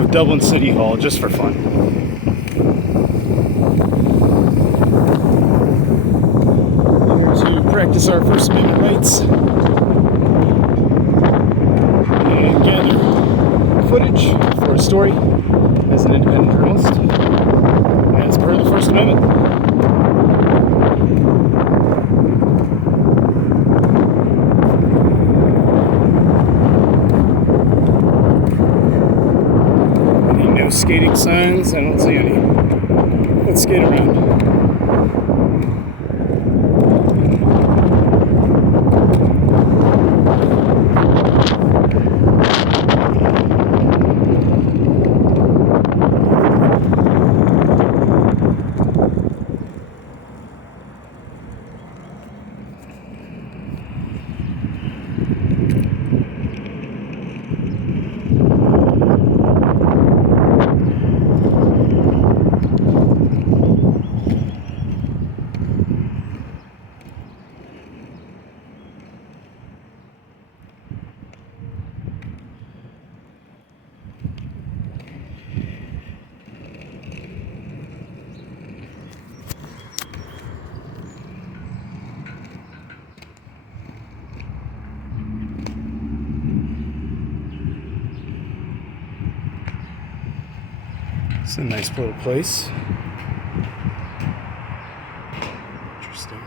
of Dublin City Hall just for fun. Here to practice our First Amendment rights and gather footage for a story as an independent journalist as per the First Amendment. Skating signs, I don't see any. Let's skate around. It's a nice little place. Interesting.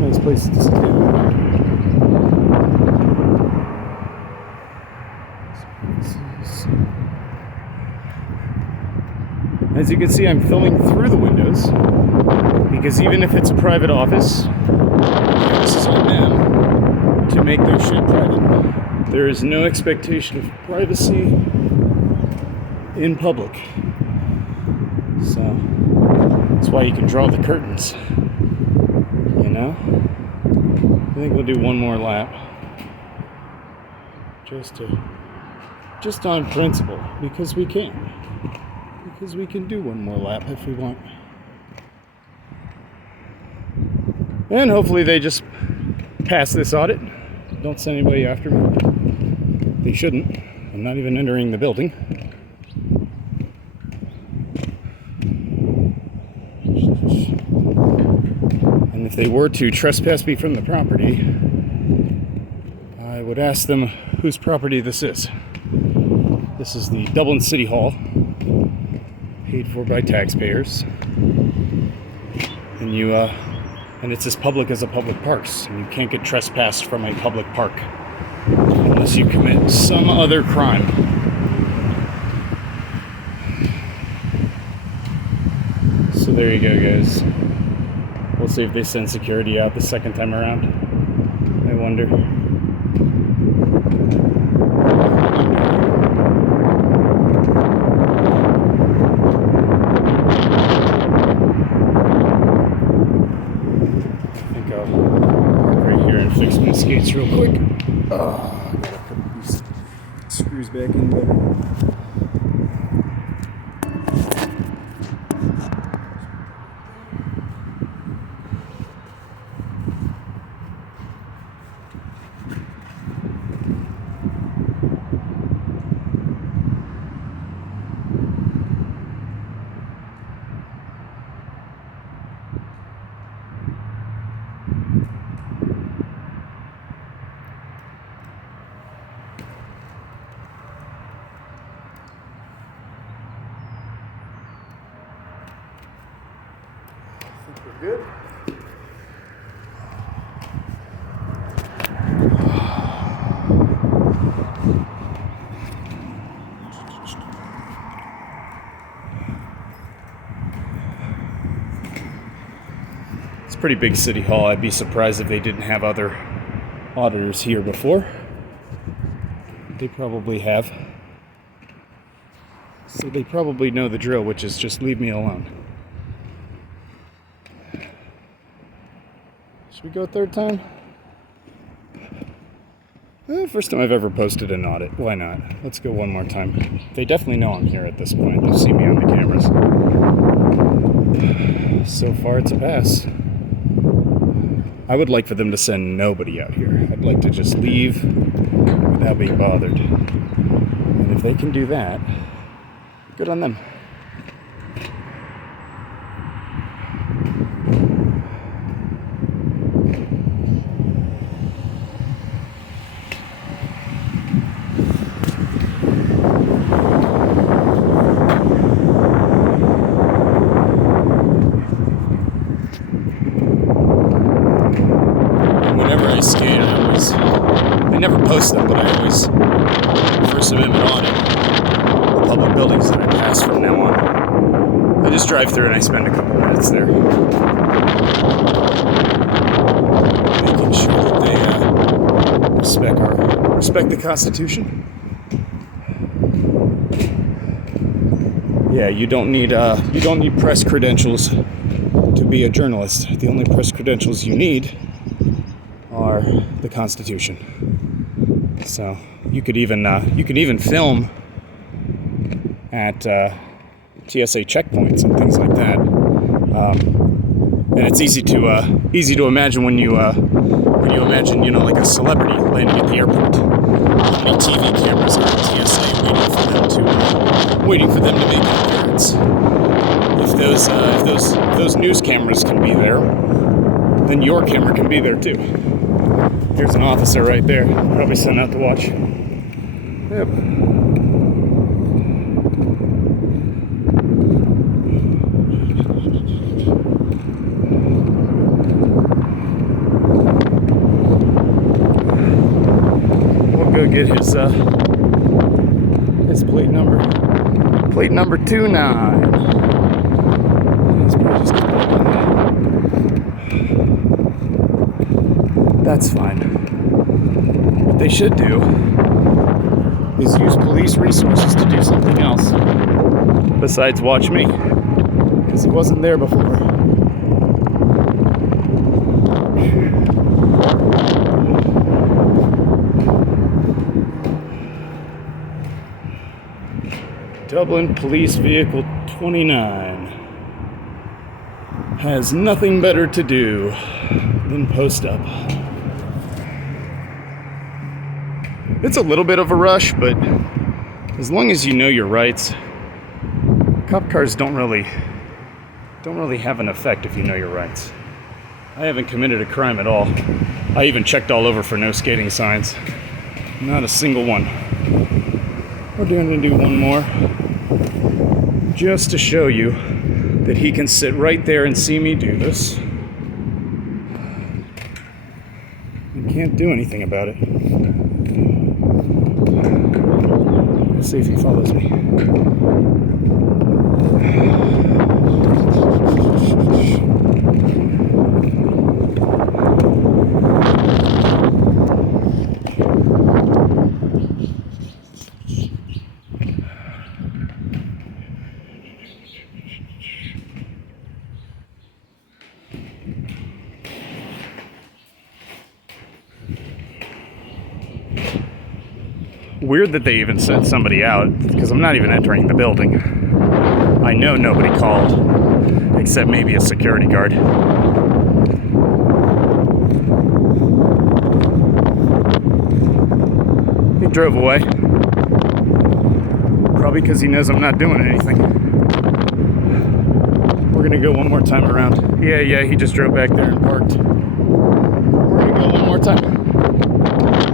Nice place to sit down. As you can see, I'm filming through the windows because even if it's a private office, this is on them to make their shit private. There is no expectation of privacy in public. So that's why you can draw the curtains, you know? I think we'll do one more lap just on principle, because we can. Because we can do one more lap if we want. And hopefully they just pass this audit. Don't send anybody after me. They shouldn't. I'm not even entering the building. And if they were to trespass me from the property, I would ask them whose property this is. This is the Dublin City Hall, paid for by taxpayers, and it's as public as a public parks, and you can't get trespassed from a public park unless you commit some other crime. So there you go, guys. We'll see if they send security out the second time around. I wonder. Fix my skates real quick. Oh, I gotta put these screws back in better. We're good. It's a pretty big city hall. I'd be surprised if they didn't have other auditors here before. They probably have. So they probably know the drill, which is just leave me alone. Should we go third time? First time I've ever posted an audit. Why not? Let's go one more time. They definitely know I'm here at this point. They've seen me on the cameras. So far, it's a pass. I would like for them to send nobody out here. I'd like to just leave without being bothered. And if they can do that, good on them. I never post them, but I always, First Amendment audit the public buildings that I pass from now on. I just drive through and I spend a couple minutes there, making sure that they respect the Constitution. Yeah, you don't need press credentials to be a journalist. The only press credentials you need are the Constitution. So you could even film at TSA checkpoints and things like that. And it's easy to imagine when you imagine like a celebrity landing at the airport. How many TV cameras are at TSA waiting for them to make an appearance? If those news cameras can be there, then your camera can be there too. There's an officer right there, probably sent out to watch. Yep. We'll go get his plate number. Plate number 29. That's fine. What they should do is use police resources to do something else besides watch me, because he wasn't there before. Dublin Police Vehicle 29 has nothing better to do than post up. It's a little bit of a rush, but as long as you know your rights, cop cars don't really have an effect if you know your rights. I haven't committed a crime at all. I even checked all over for no skating signs. Not a single one. We're going to do one more, just to show you that he can sit right there and see me do this. And can't do anything about it. Let's see if he follows me. Weird that they even sent somebody out, because I'm not even entering the building. I know nobody called, except maybe a security guard. He drove away. Probably because he knows I'm not doing anything. We're gonna go one more time around. Yeah, he just drove back there and parked. We're gonna go one more time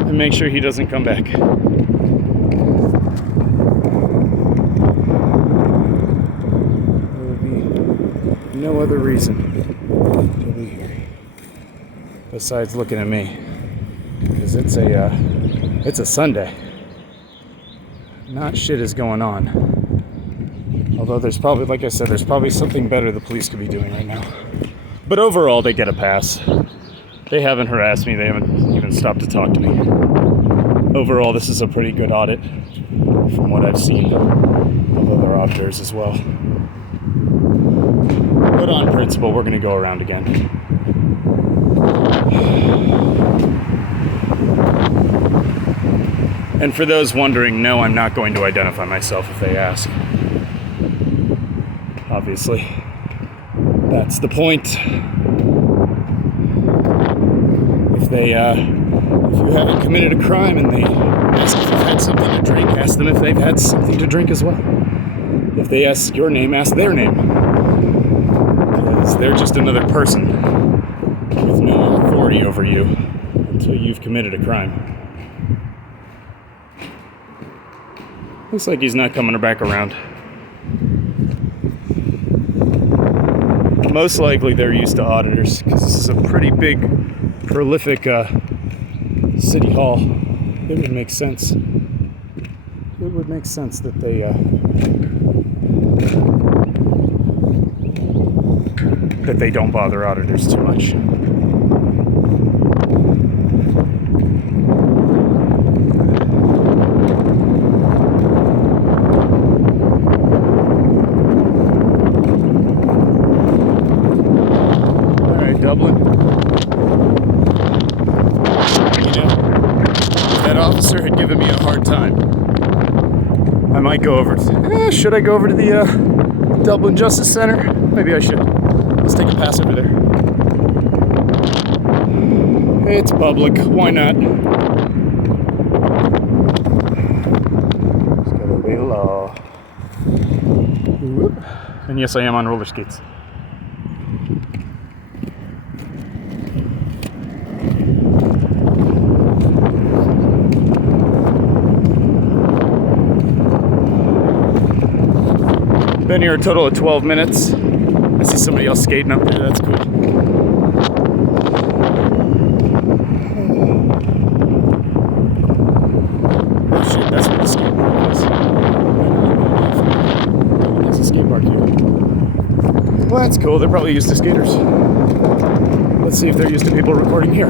and make sure he doesn't come back. No other reason to be here besides looking at me, because it's a Sunday. Not shit is going on. Although there's probably, like I said, there's probably something better the police could be doing right now. But overall, they get a pass. They haven't harassed me. They haven't even stopped to talk to me. Overall, this is a pretty good audit from what I've seen of other auditors as well. But on principle, we're going to go around again. And for those wondering, no, I'm not going to identify myself if they ask. Obviously, that's the point. If you haven't committed a crime and they ask if you've had something to drink, ask them if they've had something to drink as well. If they ask your name, ask their name. Because they're just another person with no authority over you until you've committed a crime. Looks like he's not coming back around. Most likely they're used to auditors because this is a pretty big, prolific city hall. It would make sense. It would make sense that they don't bother auditors too much. All right, Dublin. That officer had given me a hard time. I might go over to... should I go over to the Dublin Justice Center? Maybe I should. Let's take a pass over there. It's public. Why not? It's gotta be law. Whoop. And yes, I am on roller skates. Been here a total of 12 minutes. I see somebody else skating up there. That's cool. Oh shit, that's what the skate park is. There's a skate park here. Well, that's cool. They're probably used to skaters. Let's see if they're used to people recording here.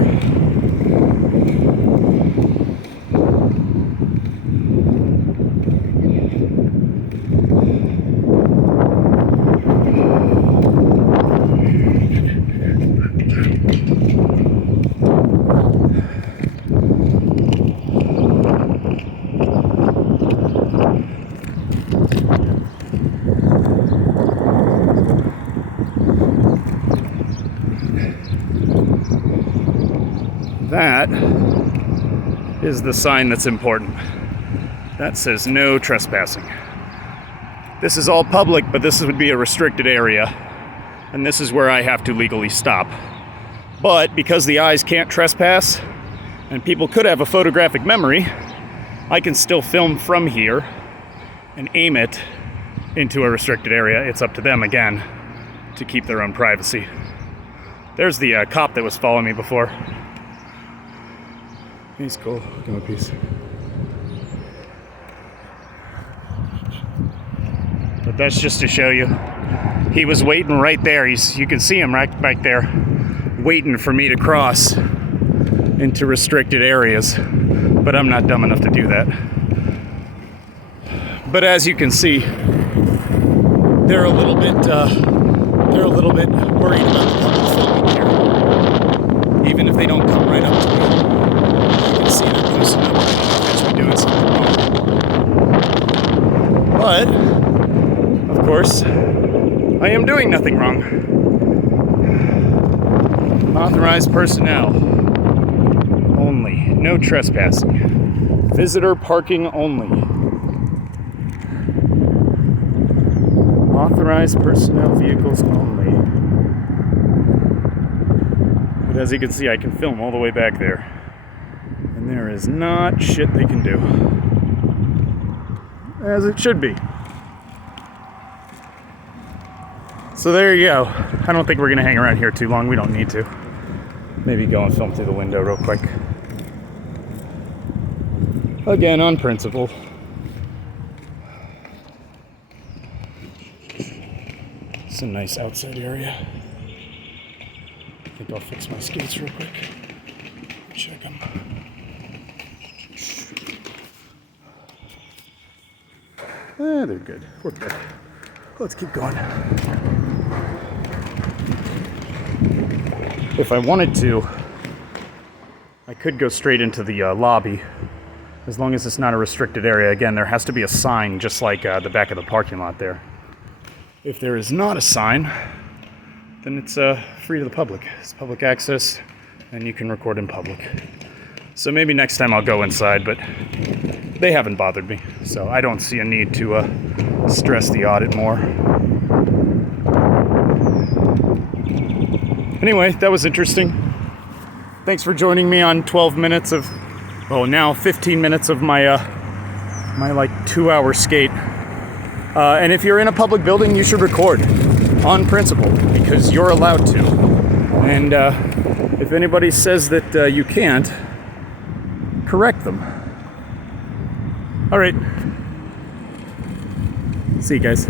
That is the sign that's important. That says no trespassing. This is all public, but this would be a restricted area. And this is where I have to legally stop. But because the eyes can't trespass, and people could have a photographic memory, I can still film from here and aim it into a restricted area. It's up to them, again, to keep their own privacy. There's the cop that was following me before. He's cool. Give him a piece. But that's just to show you. He was waiting right there. You can see him right back there, waiting for me to cross into restricted areas. But I'm not dumb enough to do that. But as you can see, they're a little bit worried about the public filming here. Even if they don't come right up to me. See them loosen up and eventually doing something wrong. But, of course, I am doing nothing wrong. Authorized personnel only. No trespassing. Visitor parking only. Authorized personnel vehicles only. But as you can see, I can film all the way back there. And there is not shit they can do. As it should be. So there you go. I don't think we're gonna hang around here too long. We don't need to. Maybe go and film through the window real quick. Again, on principle. It's a nice outside area. I think I'll fix my skates real quick. Check them. They're good. We're good. Let's keep going. If I wanted to, I could go straight into the lobby as long as it's not a restricted area. Again, there has to be a sign just like the back of the parking lot there. If there is not a sign, then it's free to the public. It's public access, and you can record in public. So maybe next time I'll go inside, but they haven't bothered me, so I don't see a need to stress the audit more. Anyway, that was interesting. Thanks for joining me on 12 minutes of, well, now 15 minutes of my my like 2-hour skate. And if you're in a public building, you should record on principle because you're allowed to. And if anybody says that you can't, correct them. All right. See you guys.